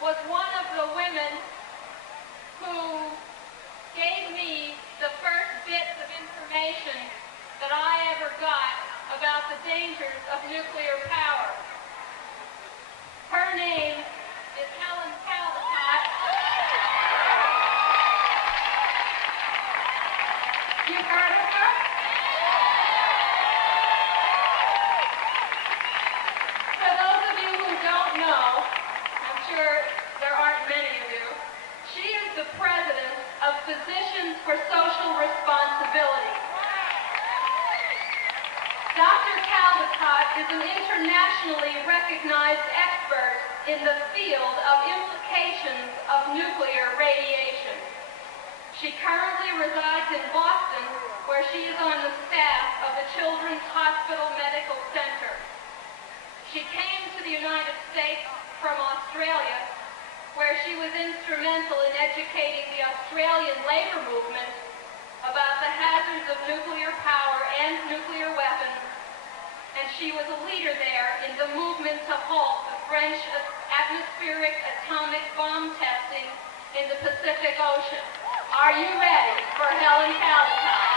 was one of the women who gave me the first bits of information that I ever got about the dangers of nuclear power. Her name is Helen Caldicott. You've heard of her? For those of you who don't know, I'm sure there aren't many of you, she is the president of Physicians for Social Responsibility. Dr. Caldicott is an internationally recognized expert in the field of implications of nuclear radiation. She currently resides in Boston, where she is on the staff of the Children's Hospital Medical Center. She came to the United States from Australia, where she was instrumental in educating the Australian labor movement about the hazards of nuclear power and nuclear weapons, and she was a leader there in the movement to halt the French atmospheric atomic bomb testing in the Pacific Ocean. Are you ready for Helen Caldicott?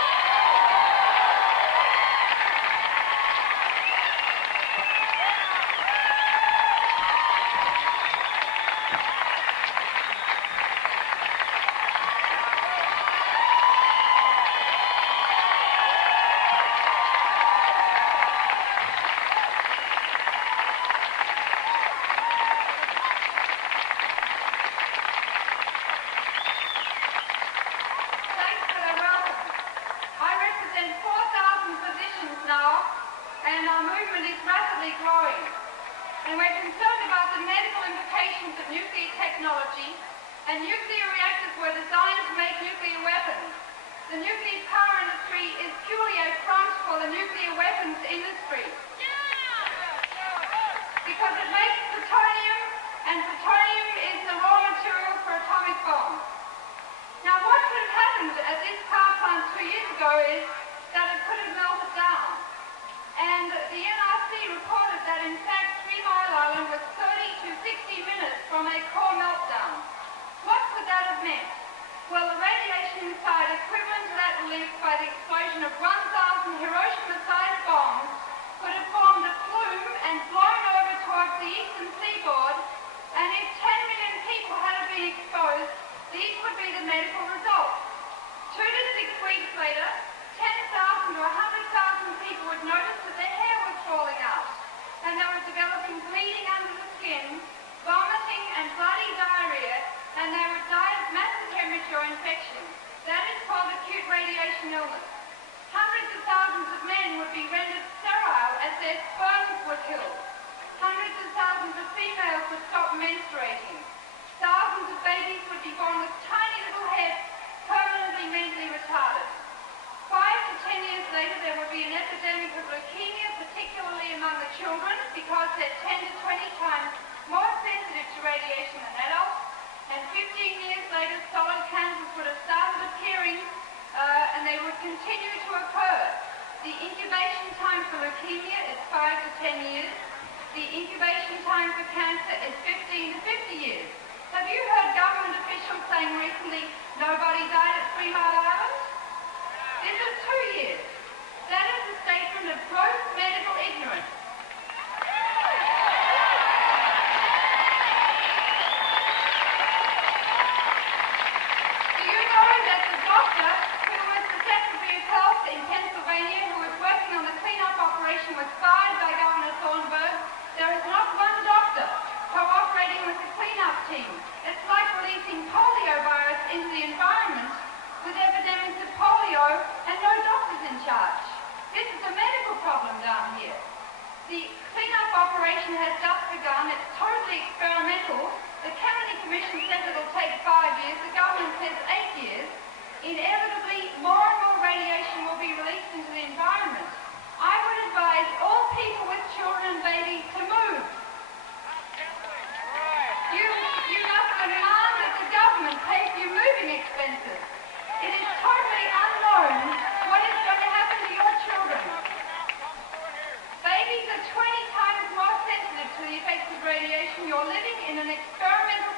And we're concerned about the medical implications of nuclear technology, and nuclear reactors were designed to make nuclear weapons. The nuclear power industry is purely a front for the nuclear weapons industry. Because it makes plutonium, and plutonium is the raw material for atomic bombs. Now what could have happened at this power plant 2 years ago is that it could have melted down. And the NRC reported that in fact 3 Mile Island was 30 to 60 minutes from a core meltdown. What could that have meant? Well, the radiation inside, equivalent to that released by the explosion of 1,000 Hiroshima-sized bombs, could have formed a plume and blown over towards the eastern seaboard, and if 10 million people had been exposed, these would be the medical results. 2 to 6 weeks later, 10,000 or 100,000 people would notice that their hair was falling out, and they were developing bleeding under the skin, vomiting and bloody diarrhea, and they would die of massive hemorrhage or infection. That is called acute radiation illness. Hundreds of thousands of men would be rendered sterile as their sperms were killed. Hundreds of thousands of females would stop menstruating. Thousands of babies would be born with tiny little heads, permanently mentally retarded. 5 to 10 years later, there would be an epidemic of leukemia, particularly among the children, because they're 10 to 20 times more sensitive to radiation than adults. And 15 years later, solid cancers would have started appearing, and they would continue to occur. The incubation time for leukemia is 5 to 10 years. The incubation time for cancer is 15 to 50 years. Have you heard government officials saying recently, nobody died at 3 Mile Island? This is 2 years. That is a statement of gross medical ignorance. Do you know that the doctor who was the Secretary of Health in Pennsylvania, who was working on the cleanup operation, was fired by Governor Thornburg? There is not one doctor cooperating with the cleanup team. It's like releasing polio virus into the environment with epidemics of polio and no doctors in charge. This is a medical problem down here. The cleanup operation has just begun. It's totally experimental. The Kennedy Commission says it'll take 5 years. The government says 8 years. Inevitably, more and more radiation will be released into the environment. I would advise all people with children and babies to move. You must demand that the government pay for your moving expenses. It is totally unknown what is going to happen to your children. Babies are 20 times more sensitive to the effects of radiation. You're living in an experimental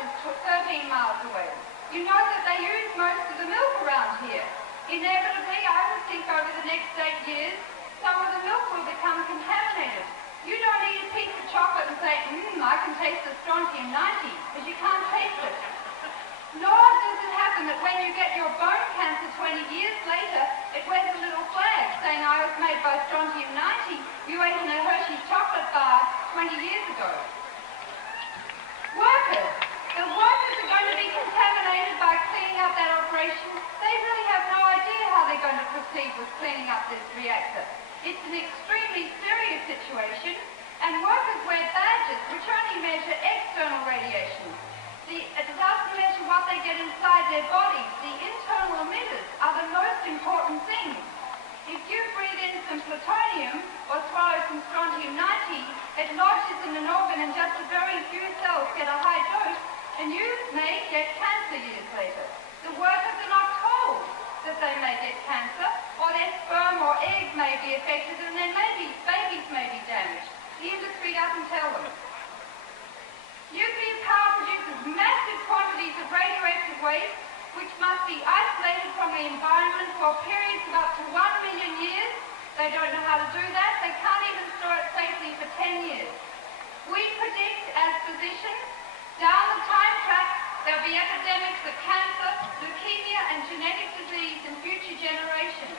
is 13 miles away. You know that they use most of the milk around here. Inevitably, I would think over the next 8 years, some of the milk will become contaminated. You don't eat a piece of chocolate and say, I can taste the strontium-90, because you can't taste it. Nor does it happen that when you get your bone cancer 20 years later, it wears a little flag saying I was made by strontium-90. You ate in a Hershey's chocolate bar 20 years ago. Workers. The workers are going to be contaminated by cleaning up that operation. They really have no idea how they're going to proceed with cleaning up this reactor. It's an extremely serious situation, and workers wear badges which only measure external radiation. It doesn't measure what they get inside their bodies. The internal emitters are the most important things. If you breathe in some plutonium or swallow some strontium-90, it lodges in an organ and just a very few cells get a high dose, and you may get cancer years later. The workers are not told that they may get cancer, or their sperm or egg may be affected, and their babies may be damaged. The industry doesn't tell them. Nuclear power produces massive quantities of radioactive waste, which must be isolated from the environment for periods of up to 1 million years. They don't know how to do that. They can't even store it safely for 10 years. We predict, as physicians, down the time track, there'll be epidemics of cancer, leukemia, and genetic disease in future generations.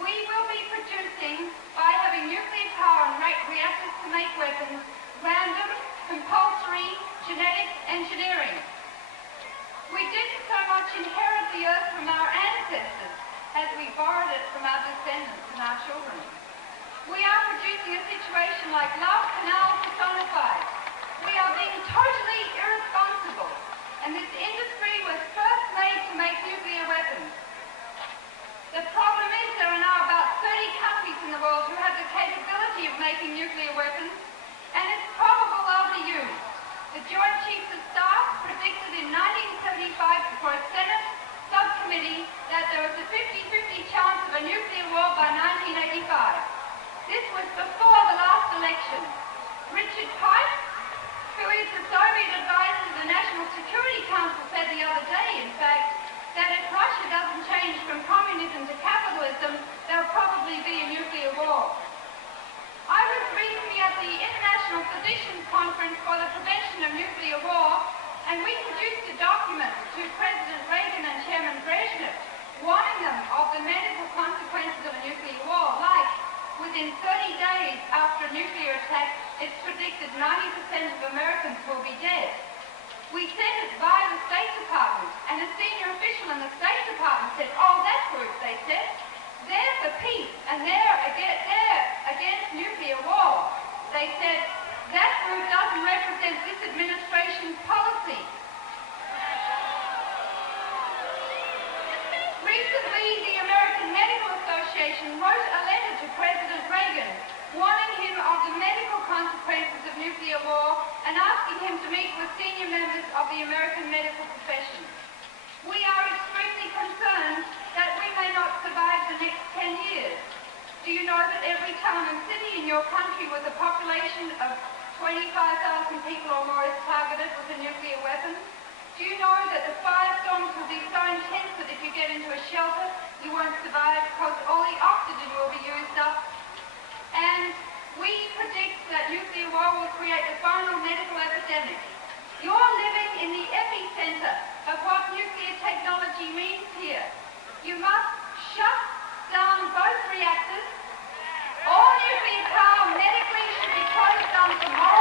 We will be producing, by having nuclear power and reactors to make weapons, random, compulsory genetic engineering. We didn't so much inherit the earth from our ancestors as we borrowed it from our descendants and our children. We are producing a situation like love canal personified. We are being totally irresponsible, and this industry was first made to make nuclear weapons. The problem is there are now about 30 countries in the world who have the capability of making nuclear weapons, and it's probable they'll be used. The Joint Chiefs of Staff predicted in 1975 before a Senate subcommittee that there was a 50-50 chance of a nuclear war by 1985. This was before the last election. Richard Pike, who is the Soviet advisor to the National Security Council, said the other day, in fact, that if Russia doesn't change from communism to capitalism, there'll probably be a nuclear war. I was recently at the International Physicians Conference for the Prevention of Nuclear War, and we produced a document to President Reagan and Chairman Brezhnev, warning them of the medical consequences of a nuclear war, like within 30 days after a nuclear attack, it's predicted 90% of Americans will be dead. We sent it via the State Department, and a senior official in the State Department said, oh, that group, they said, they're for peace, and they're against nuclear war. They said, that group doesn't represent this administration's policy. Recently, the American Medical Association wrote a letter to President Reagan, warning him of the medical consequences of nuclear war and asking him to meet with senior members of the American medical profession. We are extremely concerned that we may not survive the next 10 years. Do you know that every town and city in your country with a population of 25,000 people or more is targeted with a nuclear weapon? Do you know that the firestorms will be so intense that if you get into a shelter, you won't survive because all the oxygen will be used up? And we predict that nuclear war will create the final medical epidemic. You're living in the epicenter of what nuclear technology means here. You must shut down both reactors. All nuclear power medically should be closed down tomorrow.